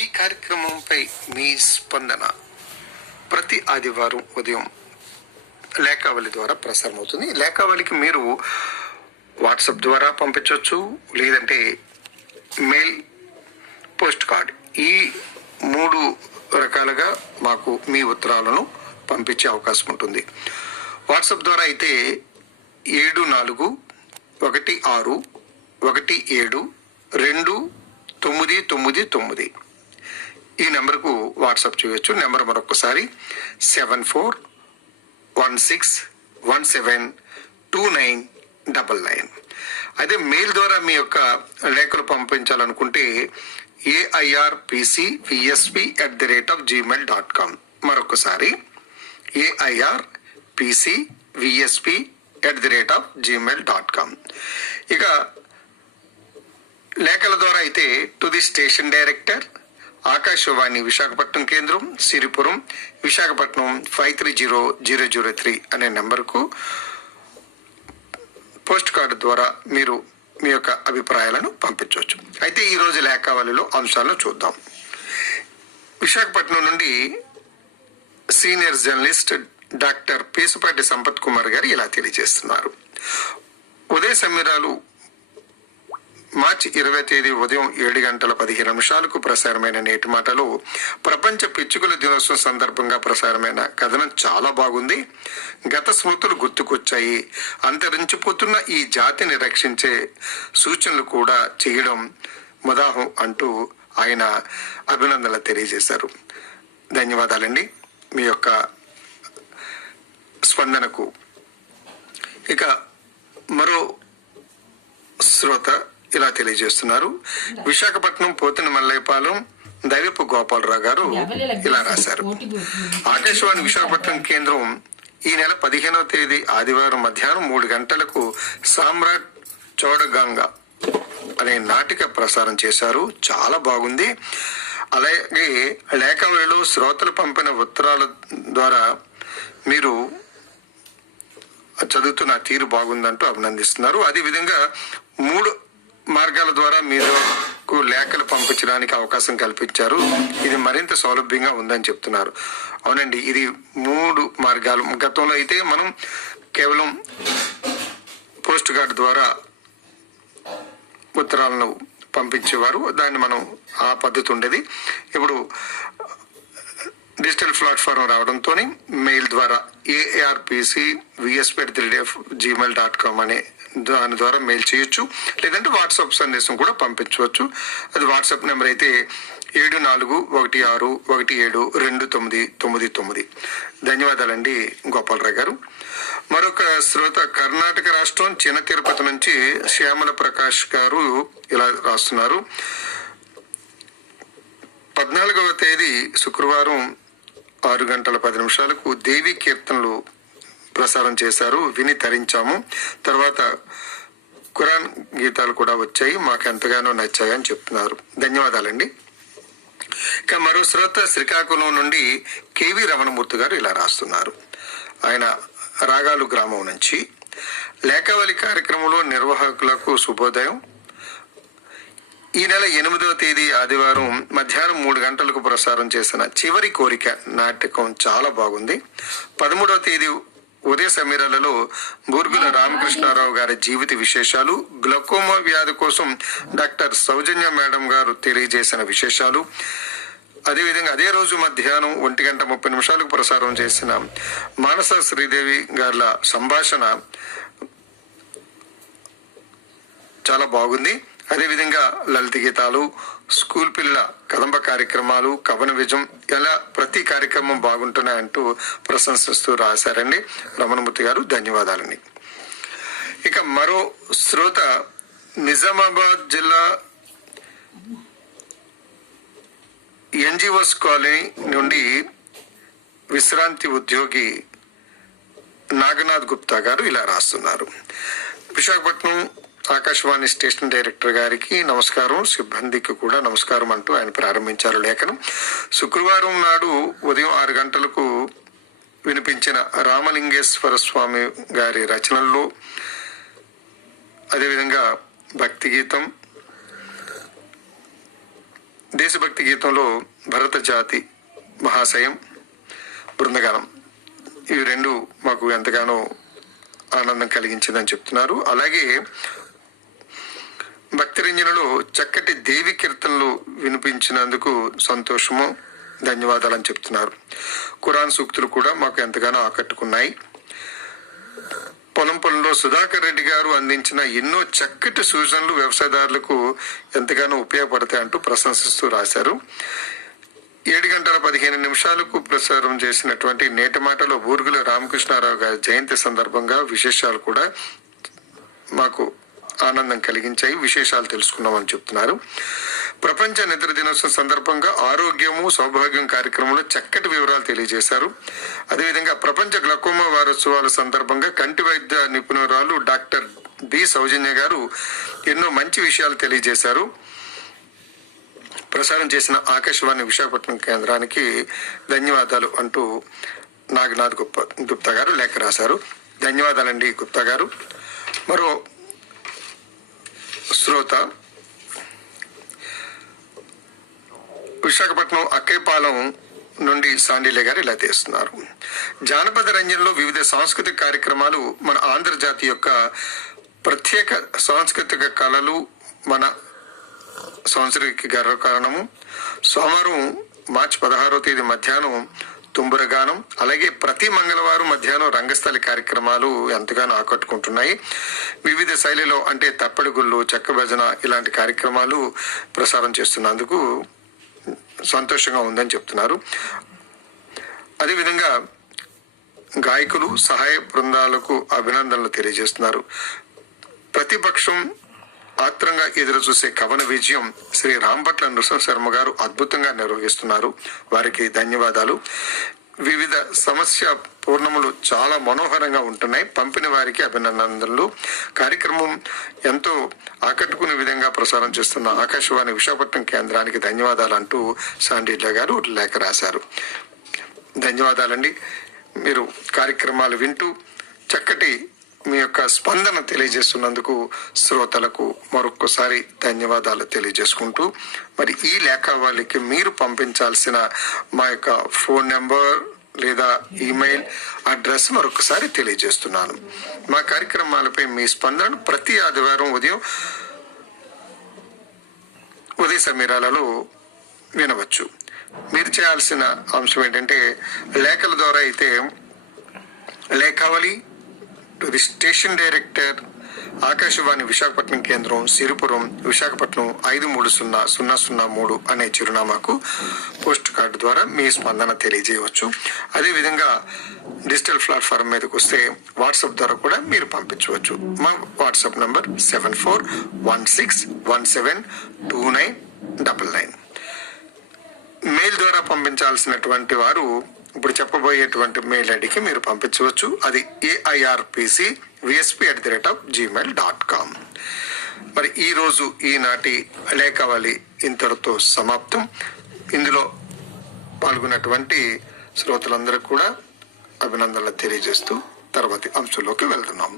ఈ కార్యక్రమంపై మీ స్పందన ప్రతి ఆదివారం ఉదయం లేఖావళి ద్వారా ప్రసారం అవుతుంది. లేఖావళికి మీరు వాట్సాప్ ద్వారా పంపించవచ్చు, లేదంటే మెయిల్, పోస్ట్ కార్డ్, ఈ 3 రకాలుగా మాకు మీ ఉత్తరాలను పంపించే అవకాశం ఉంటుంది. వాట్సాప్ ద్వారా అయితే 7416172999 ఈ నెంబర్కు వాట్సాప్ చేయవచ్చు. నెంబర్ మరొకసారి 7416172999. అదే మెయిల్ ద్వారా మీ యొక్క లేఖలు పంపించాలనుకుంటే airpcvsp@gmail.com. మరొకసారి airpcvsp@gmail.com. ఇక లేఖల ద్వారా అయితే to the station director, Akashvani Visakhapatnam కేంద్రం, సిరిపురం, విశాఖపట్నం 530003 అనే నెంబర్కు పోస్ట్ కార్డు ద్వారా మీరు మీ యొక్క అభిప్రాయాలను పంపించవచ్చు. అయితే ఈరోజు లేఖావళిలో అంశాలను చూద్దాం. విశాఖపట్నం నుండి senior journalist doctor Pesupati Sampath Kumar గారు ఇలా తెలియజేస్తున్నారు. ఉదయ సమీరాలు మార్చి 20 తేదీ ఉదయం 7:15 ప్రసారమైన నేటి మాటలో ప్రపంచ పిచ్చుకల దినోత్సవం సందర్భంగా ప్రసారమైన కథనం చాలా బాగుంది. గత స్మృతులు గుర్తుకొచ్చాయి. అంతరించిపోతున్న ఈ జాతిని రక్షించే సూచనలు కూడా చేయడం ముదాహం అంటూ ఆయన అభినందనలు తెలియజేశారు. ధన్యవాదాలండి మీ యొక్క స్పందనకు. ఇక మరో శ్రోత ఇలా తెలియజేస్తున్నారు. విశాఖపట్నం పోతిన మల్లైపాలెం దైవపు గోపాలరావు గారు ఇలా రాశారు. ఆకాశవాణి విశాఖపట్నం కేంద్రం ఈ నెల 15వ తేదీ ఆదివారం మధ్యాహ్నం 3 గంటలకు సామ్రాట్ చౌడగంగా అనే నాటిక ప్రసారం చేశారు. చాలా బాగుంది. అలాగే లేఖావళిలో శ్రోతలు పంపిన ఉత్తరాల ద్వారా మీరు చదువుతున్న తీరు బాగుందంటూ అభినందిస్తున్నారు. అదేవిధంగా 3 మార్గాల ద్వారా మీరు లేఖలు పంపించడానికి అవకాశం కల్పించారు. ఇది మరింత సౌలభ్యంగా ఉందని చెప్తున్నారు. అవునండి, ఇది 3 మార్గాలు. గతంలో అయితే మనం కేవలం పోస్ట్ కార్డు ద్వారా ఉత్తరాలను పంపించేవారు. దాన్ని మనం ఆ పద్ధతి ఉండేది. ఇప్పుడు డిజిటల్ ప్లాట్ఫామ్ రావడంతో మెయిల్ ద్వారా ARPCVSP@gmail.com అనే దాని ద్వారా మెయిల్ చేయొచ్చు, లేదంటే వాట్సాప్ సందేశం కూడా పంపించవచ్చు. అది వాట్సాప్ నెంబర్ అయితే 7416172999. ధన్యవాదాలండి గోపాలరావు గారు. మరొక శ్రోత కర్ణాటక రాష్ట్రం చిన్న తిరుపతి నుంచి శ్యామల ప్రకాష్ గారు ఇలా రాస్తున్నారు. 14వ తేదీ శుక్రవారం 6:10 దేవి కీర్తనలు ప్రసారం చేశారు. విని తరించాము. తర్వాత ఖురాన్ గీతాలు కూడా వచ్చాయి. మాకు ఎంతగానో నచ్చాయని చెప్తున్నారు. ధన్యవాదాలండి. ఇక మరో శ్రోత శ్రీకాకుళం నుండి కేవి రమణమూర్తి గారు ఇలా రాస్తున్నారు. ఆయన రాగాలు గ్రామం నుంచి లేఖావళి కార్యక్రమంలో నిర్వాహకులకు శుభోదయం. ఈ నెల 8వ తేదీ ఆదివారం మధ్యాహ్నం 3 గంటలకు ప్రసారం చేసిన చివరి కోరిక నాటకం చాలా బాగుంది. 13వ తేదీ ఉదయ సమీరాలలో బూర్గుల రామకృష్ణారావు గారి జీవిత విశేషాలు, గ్లకోమా వ్యాధి కోసం డాక్టర్ సౌజన్య మేడం గారు తెలియజేసిన విశేషాలు, అదేవిధంగా అదే రోజు మధ్యాహ్నం 1:30 ప్రసారం చేసిన మానస శ్రీదేవి గారి సంభాషణ చాలా బాగుంది. అదేవిధంగా లలిత గీతాలు, స్కూల్ పిల్లల కదంబ కార్యక్రమాలు, కవన విజయం, ఇలా ప్రతి కార్యక్రమం బాగుంటున్నాయంటూ ప్రశంసిస్తూ రాశారండి రమణమూర్తి గారు. ధన్యవాదాలండి. ఇక మరో శ్రోత నిజామాబాద్ జిల్లా ఎన్జిఓస్ కాలనీ నుండి విశ్రాంతి ఉద్యోగి నాగనాథ్ గుప్తా గారు ఇలా రాస్తున్నారు. విశాఖపట్నం ఆకాశవాణి స్టేషన్ డైరెక్టర్ గారికి నమస్కారం, సిబ్బందికి కూడా నమస్కారం అంటూ ఆయన ప్రారంభించారు లేఖనం. శుక్రవారం నాడు ఉదయం 6 గంటలకు వినిపించిన రామలింగేశ్వర స్వామి గారి రచనల్లో, అదేవిధంగా భక్తి గీతం, దేశభక్తి గీతంలో భరత జాతి మహాశయం బృందగానం ఇవి రెండు మాకు ఎంతగానో ఆనందం కలిగించిందని చెప్తున్నారు. అలాగే భక్తిరంజనలో చక్కటి దేవి కీర్తనలు వినిపించినందుకు సంతోషము, ధన్యవాదాలని చెప్తున్నారు. ఖురాన్ సూక్తులు కూడా మాకు ఎంతగానో ఆకట్టుకున్నాయి. పొలం పనుల్లో సుధాకర్ రెడ్డి గారు అందించిన ఎన్నో చక్కటి సూచనలు వ్యవసాయదారులకు ఎంతగానో ఉపయోగపడతాయంటూ ప్రశంసిస్తూ రాశారు. 7:15 ప్రసారం చేసినటువంటి నేటి మాటలో బూరుగుల రామకృష్ణారావు గారి జయంతి సందర్భంగా విశేషాలు కూడా మాకు ఆనందం కలిగించాయి. విశేషాలు తెలుసుకున్నామని చెప్తున్నారు. ప్రపంచ నిద్ర దినోత్సవం సందర్భంగా ఆరోగ్యము సౌభాగ్యం కార్యక్రమంలో చక్కటి వివరాలు తెలియజేశారు. అదేవిధంగా ప్రపంచ గ్లకోమా వారోత్సవాల సందర్భంగా కంటి వైద్య నిపుణురాలు డాక్టర్ బి సౌజన్య గారు ఎన్నో మంచి విషయాలు తెలియజేశారు. ప్రసారం చేసిన ఆకాశవాణి విశాఖపట్నం కేంద్రానికి ధన్యవాదాలు అంటూ నాగనాథ్ గుప్తా గారు లేఖ రాశారు. ధన్యవాదాలండి గుప్తా గారు. మరో శ్రోత విశాఖపట్నం అక్కైపాలెం నుండి సాండిలే గారు ఇలా చేస్తున్నారు. జానపద రంజన్లో వివిధ సాంస్కృతిక కార్యక్రమాలు మన ఆంధ్రజాతి యొక్క ప్రత్యేక సాంస్కృతిక కళలు మన సంవత్సరానికి గర్వకారణము. సోమవారం మార్చి 16వ తేదీ మధ్యాహ్నం తుంబురగానం, అలాగే ప్రతి మంగళవారం మధ్యాహ్నం రంగస్థలి కార్యక్రమాలు ఎంతగానో ఆకట్టుకుంటున్నాయి. వివిధ శైలిలో అంటే తప్పడి గుళ్ళు, చెక్క భజన ఇలాంటి కార్యక్రమాలు ప్రసారం చేస్తున్నందుకు సంతోషంగా ఉందని చెప్తున్నారు. అదేవిధంగా గాయకులు సహాయ బృందాలకు అభినందనలు తెలియజేస్తున్నారు. ప్రతిపక్షం ఆత్రంగా ఎదురు చూసే కవన విజయం శ్రీ రాంభట్ల నృసింహ శర్మ గారు అద్భుతంగా నిర్వహిస్తున్నారు. వారికి ధన్యవాదాలు. వివిధ సమస్య పూర్ణములు చాలా మనోహరంగా ఉంటున్నాయి. పంపిన వారికి అభినందనలు. కార్యక్రమం ఎంతో ఆకట్టుకునే విధంగా ప్రసారం చేస్తున్న ఆకాశవాణి విశాఖపట్నం కేంద్రానికి ధన్యవాదాలు అంటూ సాండిల్య గారు లేఖ రాశారు. ధన్యవాదాలండి. మీరు కార్యక్రమాలు వింటూ చక్కటి మీ యొక్క స్పందన తెలియజేస్తున్నందుకు శ్రోతలకు మరొక్కసారి ధన్యవాదాలు తెలియజేసుకుంటూ, మరి ఈ లేఖావళికి మీరు పంపించాల్సిన మా యొక్క ఫోన్ నెంబర్ లేదా ఈమెయిల్ అడ్రస్ మరొకసారి తెలియజేస్తున్నాను. మా కార్యక్రమాలపై మీ స్పందన ప్రతి ఆదివారం ఉదయ సమీరాలలో వినవచ్చు. మీరు చేయాల్సిన అంశం ఏంటంటే, లేఖల ద్వారా అయితే లేఖావళి to the station director Akashvani Visakhapatnam కేంద్రం, సిరిపురం, విశాఖపట్నం 530003 అనే చిరునామాకు పోస్ట్ కార్డు ద్వారా మీ స్పందన తెలియజేయవచ్చు. అదేవిధంగా డిజిటల్ ప్లాట్ఫామ్ మీదకి వస్తే వాట్సాప్ ద్వారా కూడా మీరు పంపించవచ్చు. మా వాట్సాప్ నంబర్ 7416172999. మెయిల్ ద్వారా పంపించాల్సినటువంటి వారు ఇప్పుడు చెప్పబోయేటువంటి మెయిల్ ఐడికి మీరు పంపించవచ్చు. అది airpcvsp@gmail.com. మరి ఈరోజు ఈనాటి లేఖావళి ఇంతటితో సమాప్తం. ఇందులో పాల్గొన్నటువంటి శ్రోతలందరూ కూడా అభినందనలు తెలియజేస్తూ తర్వాతి అంశంలోకి వెళ్తున్నాం.